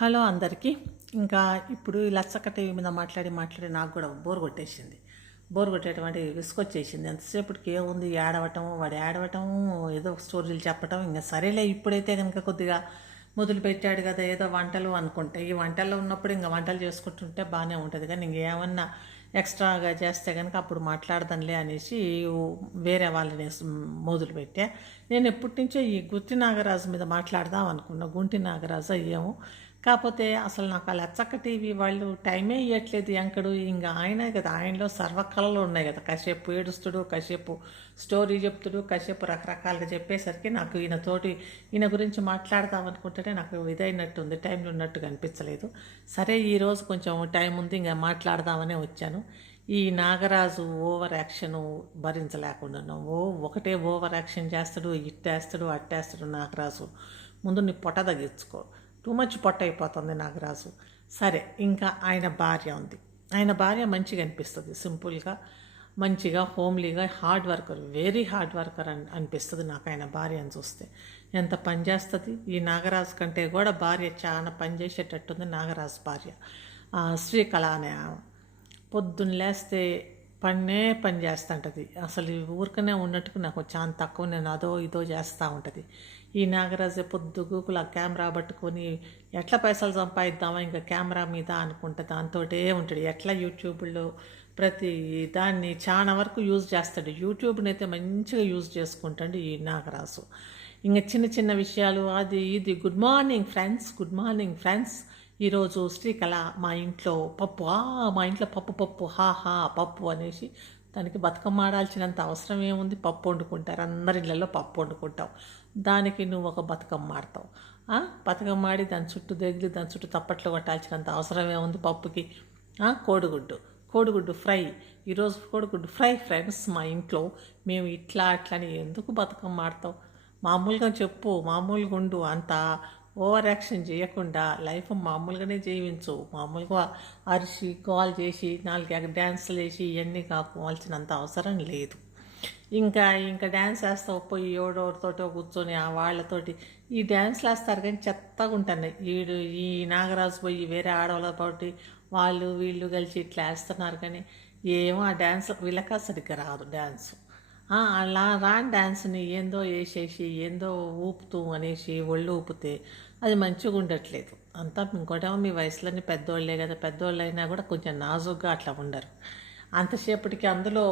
Hello అందరికీ. ఇంకా ఇప్పుడు ఈ లచ్చక్క టీవీ మీద మాట్లాడి నాకు కూడా బోర్ కొట్టేసింది. బోర్ కొట్టేటువంటి విసుకొచ్చేసింది. ఎంతసేపటికి ఏముంది, ఏడవటం, వాడు ఏడవటం, ఏదో స్టోరీలు చెప్పటం. ఇంకా సరేలే, ఇప్పుడైతే కనుక కొద్దిగా మొదలు పెట్టాడు కదా ఏదో వంటలు అనుకుంటే, ఈ వంటల్లో ఉన్నప్పుడు ఇంకా వంటలు చేసుకుంటుంటే బాగానే ఉంటుంది. కానీ ఇంకేమన్నా ఎక్స్ట్రాగా చేస్తే కనుక అప్పుడు మాట్లాడదాంలే అనేసి వేరే వాళ్ళని మొదలు పెట్టా. నేను ఎప్పటి నుంచో ఈ గుత్తి నాగరాజు మీద మాట్లాడదాం అనుకున్నా. గుంటి నాగరాజు అయ్యాము. కాకపోతే అసలు నాకు ఆ లచ్చక్క టీవీ వాళ్ళు టైమే ఇవ్వట్లేదు. ఎంకడు ఇంకా ఆయనే కదా, ఆయనలో సర్వకళలు ఉన్నాయి కదా. కాసేపు ఏడుస్తుడు, కాసేపు స్టోరీ చెప్తుడు, కాసేపు రకరకాలుగా చెప్పేసరికి నాకు ఈయన గురించి మాట్లాడదాం అనుకుంటే నాకు ఇదైనట్టుంది, టైంలో ఉన్నట్టుగా అనిపించలేదు. సరే, ఈరోజు కొంచెం టైం ఉంది, ఇంకా మాట్లాడదామనే వచ్చాను. ఈ నాగరాజు ఓవర్ యాక్షన్ భరించలేకుండా ఒకటే ఓవర్ యాక్షన్ చేస్తాడు, ఇట్టేస్తాడు, అట్టేస్తాడు. నాగరాజు ముందు నీ పొట్ట తగ్గించుకో, టూ మచ్ పొట్ట అయిపోతుంది నాగరాజు. సరే, ఇంకా ఆయన భార్య ఉంది. ఆయన భార్య మంచిగా అనిపిస్తుంది, సింపుల్గా, మంచిగా, హోమ్లీగా, hard worker, very hard worker అనిపిస్తుంది నాకు ఆయన భార్యను చూస్తే. ఎంత పని చేస్తుంది. ఈ నాగరాజు కంటే కూడా భార్య చాలా పని చేసేటట్టుంది. నాగరాజు భార్య శ్రీకళ అనే పొద్దున్న లేస్తే పని చేస్తుంటుంది. అసలు ఊరికనే ఉన్నట్టుకు నాకు చాలా తక్కువ, నేను అదో ఇదో చేస్తూ ఉంటుంది. ఈ నాగరాజు పొద్దుగూకులు ఆ కెమెరా పట్టుకొని ఎట్లా పైసలు సంపాదిద్దామా ఇంకా కెమెరా మీద అనుకుంటే దాంతోటే ఉంటాడు. ఎట్లా యూట్యూబ్లో ప్రతి దాన్ని చాలా వరకు యూజ్ చేస్తాడు. యూట్యూబ్ని అయితే మంచిగా యూజ్ చేసుకుంటాడు ఈ నాగరాజు. ఇంకా చిన్న చిన్న విషయాలు అది ఇది. Good morning friends, good morning friends. ఈరోజు శ్రీకళ మా ఇంట్లో పప్పు, మా ఇంట్లో పప్పు హాహా పప్పు అనేసి, దానికి బతుకమ్మ ఆడాల్సినంత అవసరం ఏముంది? పప్పు వండుకుంటారు, అందరి ఇళ్ళల్లో పప్పు వండుకుంటావు. దానికి నువ్వు ఒక బతుకమ్మ ఆడతావు. బతుకమ్మ ఆడి దాని చుట్టూ దగ్గర దాని చుట్టూ తప్పట్లు కొట్టాల్సినంత అవసరం ఏముంది పప్పుకి? కోడిగుడ్డు ఫ్రై. ఈరోజు కోడిగుడ్డు ఫ్రై ఫ్రెండ్స్ మా ఇంట్లో. మేము ఇట్లా అట్లని ఎందుకు బతుకమ్మ ఆడతావు? మామూలుగా చెప్పు, మామూలుగా ఉండు, అంత ఓవర్ యాక్షన్ చేయకుండా లైఫ్ మామూలుగానే జీవించు. మామూలుగా అరిసి కాల్ చేసి 4 డ్యాన్సులు వేసి ఇవన్నీ కావాల్సినంత అవసరం లేదు. ఇంకా డ్యాన్స్ వేస్తావు పోయి ఎవడెవరితోటో కూర్చొని ఆ వాళ్ళతోటి ఈ డ్యాన్స్లు వేస్తారు, కానీ చెత్తగా ఉంటాయి. ఈ నాగరాజు పోయి వేరే ఆడవాళ్ళతోటి వాళ్ళు వీళ్ళు కలిసి ఇట్లా వేస్తున్నారు, కానీ ఏమో ఆ డ్యాన్స్ వీళ్ళక సరిగ్గా రాదు డ్యాన్స్. అలా రాని డ్యాన్స్ని ఏందో వేసేసి ఏందో ఊపుతూ అనేసి ఒళ్ళు ఊపితే అది మంచిగా ఉండట్లేదు. అంతా ఇంకోటేమో మీ వయసులోని పెద్దోళ్ళే కదా, పెద్దోళ్ళు అయినా కూడా కొంచెం నాజుగ్గా అట్లా ఉండరు. అంతసేపటికి అందులో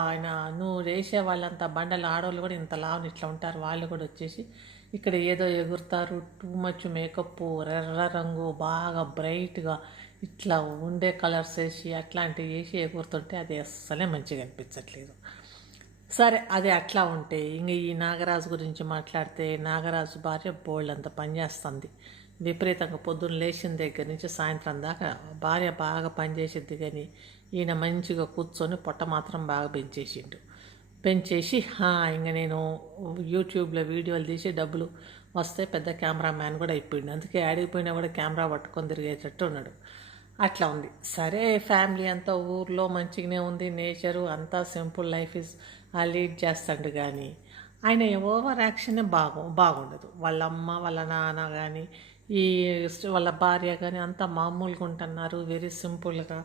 ఆయన నువ్వు వేసే వాళ్ళంతా బండలు ఆడవాళ్ళు కూడా ఇంత లావుని ఇట్లా ఉంటారు. వాళ్ళు కూడా వచ్చేసి ఇక్కడ ఏదో ఎగురుతారు. టూ మచ్ మేకప్, ఎర్ర రంగు, బాగా బ్రైట్గా ఇట్లా ఉండే కలర్స్ వేసి అట్లాంటివి వేసి ఎగురుతుంటే అది అస్సలే మంచిగా అనిపించట్లేదు. సరే, అది అట్లా ఉంటే ఇంక ఈ నాగరాజు గురించి మాట్లాడితే, నాగరాజు భార్య బోల్డ్ అంత పనిచేస్తుంది. విపరీతంగా పొద్దున్న లేచిన దగ్గర నుంచి సాయంత్రం దాకా భార్య బాగా పనిచేసిద్ది. కానీ ఈయన మంచిగా కూర్చొని పొట్ట మాత్రం బాగా పెంచేసి ఇంక నేను యూట్యూబ్లో వీడియోలు తీసి డబ్బులు వస్తే పెద్ద కెమెరామ్యాన్ కూడా అయిపోయింది. అందుకే ఆడిపోయినా కూడా కెమెరా పట్టుకొని తిరిగేటట్టు ఉన్నాడు. అట్లా ఉంది. సరే, ఫ్యామిలీ అంతా ఊర్లో మంచిగానే ఉంది, నేచరు అంతా సింపుల్ లైఫ్ లీడ్ చేస్తాడు. కానీ ఆయన ఓవర్ యాక్షన్ బాగుండదు. వాళ్ళ అమ్మ వాళ్ళ నాన్న కానీ వాళ్ళ భార్య కానీ అంతా మామూలుగా ఉంటున్నారు, వెరీ సింపుల్గా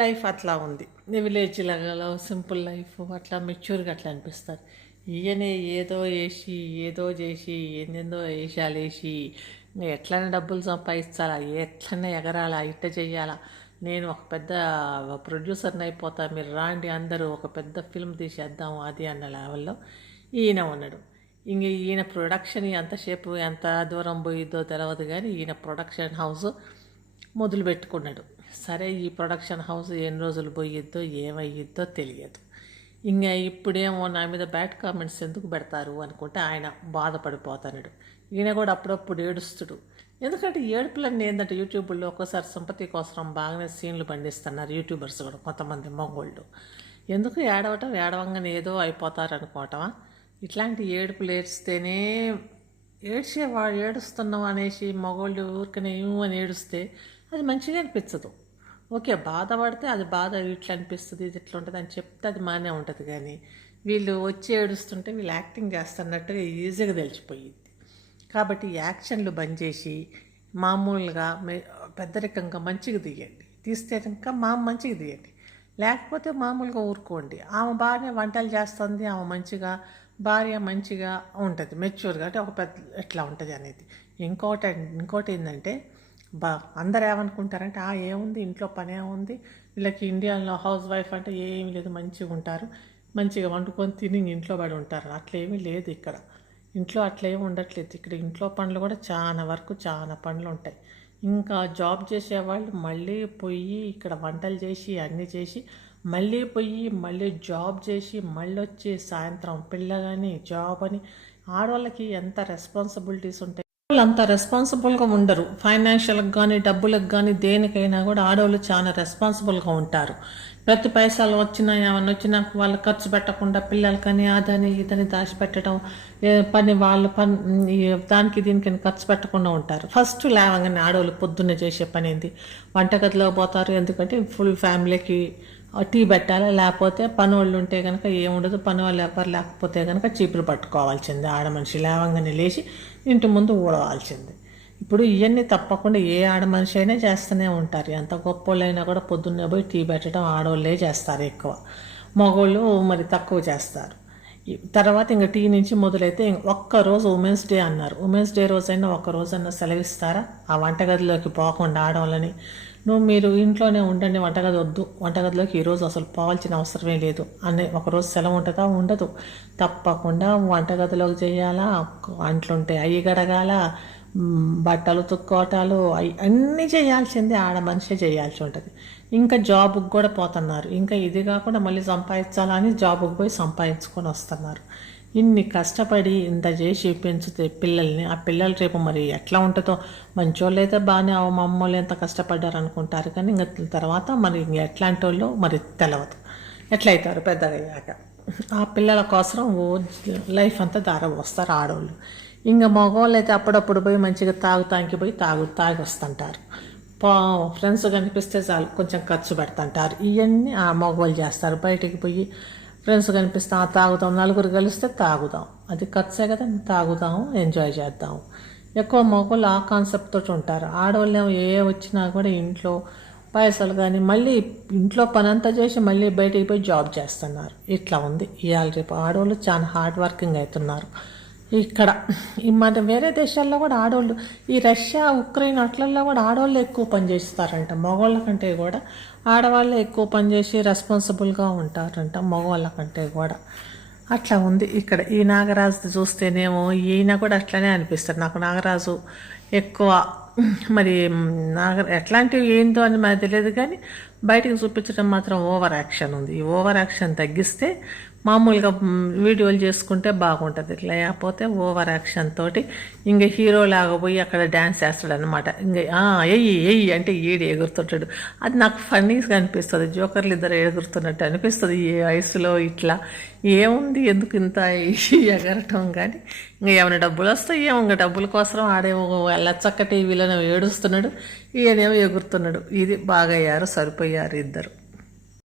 లైఫ్ అట్లా ఉంది. విలేజ్లలో సింపుల్ లైఫ్ అట్లా మెచ్యూర్గా అట్లా అనిపిస్తారు. ఈయనే ఏదో వేసి ఏదో చేసి ఏందేందో వేషాలు వేసి ఎట్లనే డబ్బులు సంపాదించాలా, ఎట్లనే ఎగరాలా, ఇట్ట చెయ్యాలా, నేను ఒక పెద్ద ప్రొడ్యూసర్ని అయిపోతా, మీరు రాండి అందరూ ఒక పెద్ద ఫిల్మ్ తీసేద్దాము అది అన్న లెవెల్లో ఈయన ఉన్నాడు. ఇంక ఈయన ప్రొడక్షన్ ఎంతసేపు ఎంత దూరం పోయిద్దో తెలియదు, కానీ ఈయన ప్రొడక్షన్ హౌస్ మొదలు పెట్టుకున్నాడు. సరే, ఈ ప్రొడక్షన్ హౌస్ ఎన్ని రోజులు పోయిద్దో ఏమయ్యిద్దో తెలియదు. ఇంకా ఇప్పుడేమో నా మీద బ్యాడ్ కామెంట్స్ ఎందుకు పెడతారు అనుకుంటే ఆయన బాధపడిపోతున్నాడు. ఈయన కూడా అప్పుడప్పుడు ఏడుస్తుడు. ఎందుకంటే ఏడుపులన్నీ ఏంటంటే యూట్యూబ్లో ఒక్కోసారి సింపతి కోసం బాగానే సీన్లు పండిస్తున్నారు యూట్యూబర్స్ కూడా, కొంతమంది మగోళ్ళు. ఎందుకు ఏడవంగానే ఏదో అయిపోతారు అనుకోవటమా? ఇట్లాంటి ఏడుపులు ఏడిస్తేనే ఏడుస్తున్నాం అనేసి మగోళ్ళు ఊరికనే అని ఏడుస్తే అది మంచిగా అనిపించదు. ఓకే, బాధపడితే అది బాధ ఇట్లా అనిపిస్తుంది, ఇది ఇట్లా ఉంటుంది అని చెప్తే అది మానే ఉంటుంది. కానీ వీళ్ళు వచ్చి ఏడుస్తుంటే వీళ్ళు యాక్టింగ్ చేస్తున్నట్టుగా ఈజీగా తెలిసిపోయింది. కాబట్టి యాక్షన్లు బంద్ చేసి మామూలుగా పెద్దరికంగా మంచిగా తీయండి. తీస్తే ఇంకా మంచిగా తీయండి. లేకపోతే మామూలుగా ఊరుకోండి. ఆమె బాగానే వంటలు చేస్తుంది, ఆమె మంచిగా భార్య మంచిగా ఉంటుంది, మెచ్యూర్గా, అంటే ఒక పెద్ద ఎట్లా ఉంటుంది అనేది. ఇంకోటి ఏంటంటే అందరు ఏమనుకుంటారంటే ఏముంది ఇంట్లో పని ఏముంది, వీళ్ళకి ఇండియాలో హౌస్ వైఫ్ అంటే ఏమీ లేదు, మంచిగా ఉంటారు, మంచిగా వండుకొని తిని ఇంట్లో పడి ఉంటారు. అట్లేమీ లేదు ఇక్కడ. ఇంట్లో అట్లేమీ ఉండట్లేదు. ఇక్కడ ఇంట్లో పనులు కూడా చాలా పనులు ఉంటాయి. ఇంకా జాబ్ చేసేవాళ్ళు మళ్ళీ పోయి ఇక్కడ వంటలు చేసి అన్నీ చేసి మళ్ళీ పోయి మళ్ళీ జాబ్ చేసి మళ్ళీ వచ్చి సాయంత్రం పిల్లలని జాబ్ అని ఆడవాళ్ళకి ఎంత రెస్పాన్సిబిలిటీస్ ఉంటాయి. వాళ్ళు అంత రెస్పాన్సిబుల్గా ఉండరు. ఫైనాన్షియల్కి కానీ డబ్బులకు కానీ దేనికైనా కూడా ఆడవాళ్ళు చాలా రెస్పాన్సిబుల్గా ఉంటారు. ప్రతి పైసలు వచ్చినా ఏమన్నా వచ్చినా వాళ్ళు ఖర్చు పెట్టకుండా పిల్లలకని అదని ఇదని దాచిపెట్టడం, దానికి దీనికి ఖర్చు పెట్టకుండా ఉంటారు. ఫస్ట్ లేవగానే ఆడవాళ్ళు పొద్దున్నే చేసే పని ఏంది, వంటగదిలోకి పోతారు. ఎందుకంటే ఫుల్ ఫ్యామిలీకి టీ పెట్టాలి. లేకపోతే పని వాళ్ళు ఉంటే కనుక ఏముండదు, పని వాళ్ళు ఎవరు లేకపోతే కనుక చీపురు పట్టుకోవాల్సిందే. ఆడమనిషి లేవంగానే లేచి ఇంటి ముందు ఊడవాల్సిందే. ఇప్పుడు ఇవన్నీ తప్పకుండా ఏ ఆడమనిషి అయినా చేస్తూనే ఉంటారు. ఎంత గొప్పోళ్ళైనా కూడా పొద్దున్నే పోయి టీ పెట్టడం ఆడవాళ్ళే చేస్తారు ఎక్కువ. మగవాళ్ళు మరి తక్కువ చేస్తారు. తర్వాత ఇంకా టీ నుంచి మొదలైతే ఒక్కరోజు ఉమెన్స్ డే అన్నారు. ఉమెన్స్ డే రోజైనా ఒక్కరోజైనా సెలవిస్తారా ఆ వంటగదిలోకి పోకుండా ఆడవాళ్ళని? మీరు ఇంట్లోనే ఉండండి, వంటగది వద్దు, వంటగదిలోకి ఈరోజు అసలు పోవాల్సిన అవసరమే లేదు అని ఒకరోజు సెలవు ఉంటుందా? ఉండదు. తప్పకుండా వంటగదిలోకి చేయాలా, అంట్లుంటే అవి గడగాల, బట్టలు తుక్కోటాలు అన్నీ చేయాల్సిందే ఆడ మనిషి చేయాల్సి ఉంటుంది. ఇంకా జాబుకి కూడా పోతున్నారు. ఇంకా ఇది కాకుండా మళ్ళీ సంపాదించాలని జాబుకి పోయి సంపాదించుకొని వస్తున్నారు. ఇన్ని కష్టపడి ఇంత చేసి పెంచితే పిల్లల్ని, ఆ పిల్లలు రేపు మరి ఎట్లా ఉంటుందో, మంచోళ్ళు అయితే బాగానే మా అమ్మోళ్ళు ఎంత కష్టపడ్డారు అనుకుంటారు. కానీ ఇంకా తర్వాత మరి ఎట్లాంటి వాళ్ళు మరి తెలవదు, ఎట్లయితారు పెద్దగా అయ్యాక. ఆ పిల్లల కోసం లైఫ్ అంతా వస్తారు ఆడవాళ్ళు. ఇంకా మగవాళ్ళు అయితే అప్పుడప్పుడు పోయి మంచిగా తాగి తాగి వస్తుంటారు. ఫ్రెండ్స్ కనిపిస్తే చాలు కొంచెం ఖర్చు పెడుతుంటారు. ఇవన్నీ ఆ మగవాళ్ళు చేస్తారు. బయటికి పోయి ఫ్రెండ్స్ కనిపిస్తే తాగుదాం, నలుగురు కలిస్తే తాగుదాం, అది ఖర్చే కదా, తాగుదాము, ఎంజాయ్ చేద్దాము. ఎక్కువ మగవాళ్ళు ఆ కాన్సెప్ట్ తోటి ఉంటారు. ఆడవాళ్ళు వచ్చినా కూడా ఇంట్లో పైసలు కానీ మళ్ళీ ఇంట్లో పని అంతా చేసి మళ్ళీ బయటికి పోయి జాబ్ చేస్తున్నారు. ఇట్లా ఉంది ఇవాళ రేపు. ఆడవాళ్ళు చాలా హార్డ్ వర్కింగ్ అవుతున్నారు. ఇక్కడ మన వేరే దేశాల్లో కూడా ఆడవాళ్ళు, ఈ రష్యా ఉక్రెయిన్ అట్లల్లో కూడా ఆడవాళ్ళు ఎక్కువ పని చేస్తారంట మగవాళ్ళ కంటే కూడా. ఆడవాళ్ళే ఎక్కువ పని చేసి రెస్పాన్సిబుల్గా ఉంటారంట మగవాళ్ళ కంటే కూడా. అట్లా ఉంది ఇక్కడ. ఈ నాగరాజు చూస్తేనేమో ఈయన కూడా అట్లనే అనిపిస్తారు నాకు. నాగరాజు ఎక్కువ మరి ఎట్లాంటివి ఏందో అని మనకు తెలియదు, కానీ బయటకు చూపించడం మాత్రం ఓవర్ యాక్షన్ ఉంది. ఈ ఓవర్ యాక్షన్ తగ్గిస్తే మామూలుగా వీడియోలు చేసుకుంటే బాగుంటుంది. లేకపోతే ఓవర్ యాక్షన్ తోటి ఇంక హీరో లాగా పోయి అక్కడ డ్యాన్స్ చేస్తాడు అనమాట. ఇంకా ఎయ్యి అంటే ఈడు ఎగురుతుంటాడు. అది నాకు ఫన్నీగా అనిపిస్తుంది. జోకర్లు ఇద్దరు ఎగురుతున్నట్టు అనిపిస్తుంది ఈ వయసులో. ఇట్లా ఏముంది, ఎందుకు ఇంత ఎగరటం? కానీ ఇంకా ఏమైనా డబ్బులు వస్తాయి ఏమో, ఇంకా డబ్బుల కోసం ఆడేమో లచ్చక్క టీవీలో ఏడుస్తున్నాడు, ఈయనేమో ఎగురుతున్నాడు. ఇది బాగా అయ్యారు, సరిపోయారు ఇద్దరు.